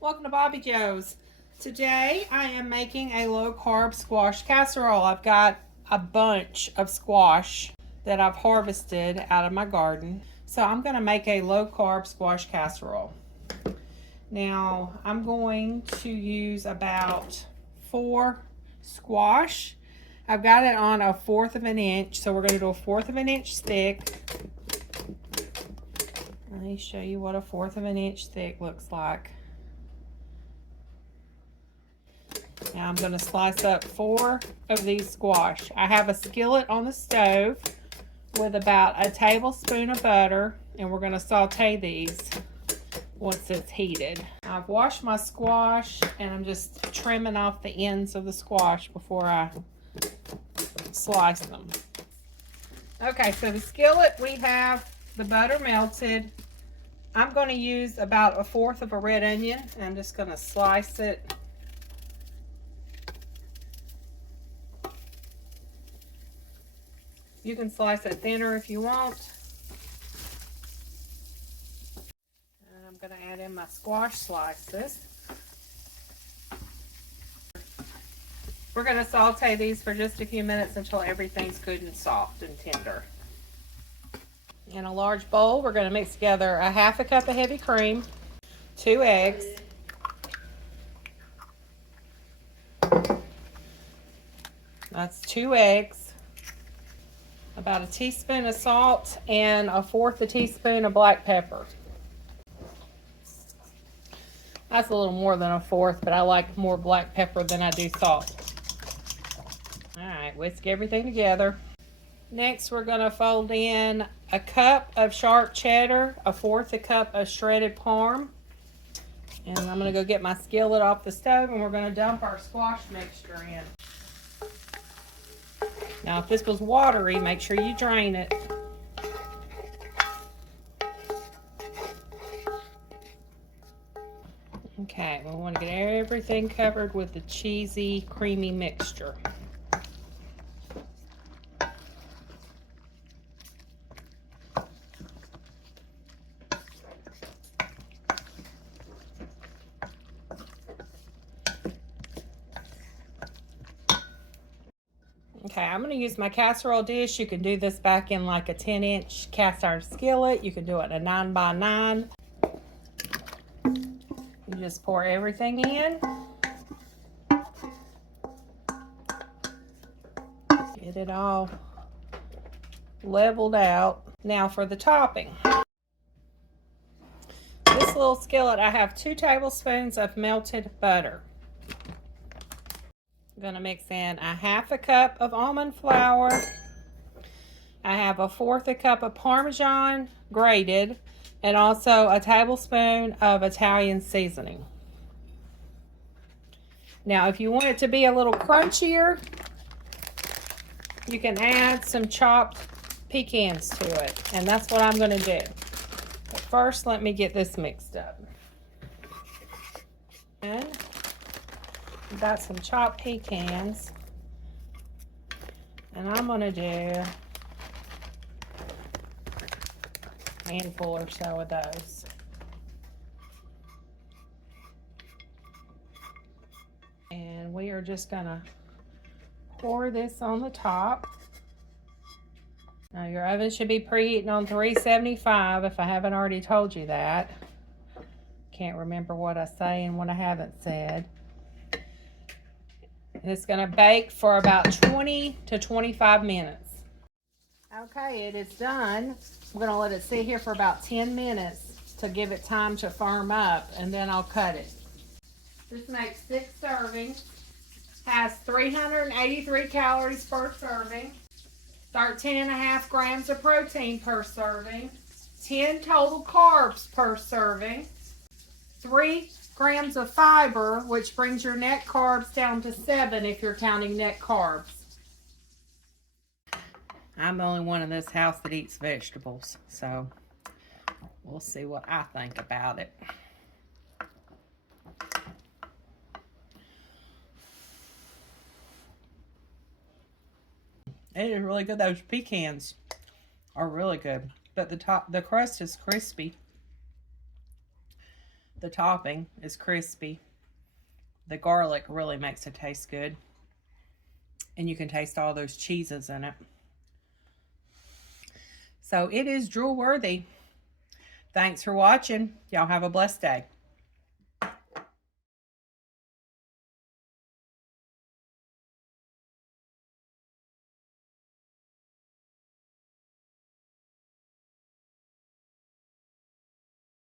Welcome to Bobbi Jo's. Today I am making a low carb squash casserole. I've got a bunch of squash that I've harvested out of my garden. So I'm going to make a low carb squash casserole. Now I'm going to use about 4 squash. I've got it on 1/4 of an inch, so we're going to do 1/4 of an inch thick. Let me show you what 1/4 of an inch thick looks like. Now I'm going to slice up 4 of these squash. I have a skillet on the stove with about a tablespoon of butter, and we're going to saute these once it's heated. I've washed my squash, and I'm just trimming off the ends of the squash before I slice them. Okay, so the skillet, we have the butter melted. I'm going to use about 1/4 of a red onion, and I'm just going to slice it. You can slice it thinner if you want. And I'm going to add in my squash slices. We're going to saute these for just a few minutes until everything's good and soft and tender. In a large bowl, we're going to mix together 1/2 cup of heavy cream, 2 eggs, that's 2 eggs, about a teaspoon of salt, and 1/4 teaspoon of black pepper. That's a little more than 1/4, but I like more black pepper than I do salt. Alright, whisk everything together. Next, we're going to fold in 1 cup of sharp cheddar, 1/4 cup of shredded parm, and I'm going to go get my skillet off the stove, and we're going to dump our squash mixture in. Now, if this was watery, make sure you drain it. Okay, we want to get everything covered with the cheesy, creamy mixture. Okay, I'm going to use my casserole dish. You can do this back in like a 10-inch cast iron skillet. You can do it in a 9x9. You just pour everything in. Get it all leveled out. Now for the topping. This little skillet, I have 2 tablespoons of melted butter. I'm going to mix in 1/2 cup of almond flour. I have 1/4 cup of Parmesan grated, and also a tablespoon of Italian seasoning. Now, if you want it to be a little crunchier, you can add some chopped pecans to it, and that's what I'm going to do. But first, let me get this mixed up. And I've got some chopped pecans, and I'm going to do a handful or so of those. And we are just going to pour this on the top. Now your oven should be preheating on 375 if I haven't already told you that. Can't remember what I say and what I haven't said. And it's going to bake for about 20 to 25 minutes. Okay, it is done. I'm going to let it sit here for about 10 minutes to give it time to firm up, and then I'll cut it. This makes 6 servings. Has 383 calories per serving. 13.5 grams of protein per serving. 10 total carbs per serving. 3 grams of fiber, which brings your net carbs down to 7 if you're counting net carbs. I'm the only one in this house that eats vegetables, so we'll see what I think about it. It is really good. Those pecans are really good, but the crust is crispy. The topping is crispy. The garlic really makes it taste good. And you can taste all those cheeses in it. So it is drool worthy. Thanks for watching. Y'all have a blessed day.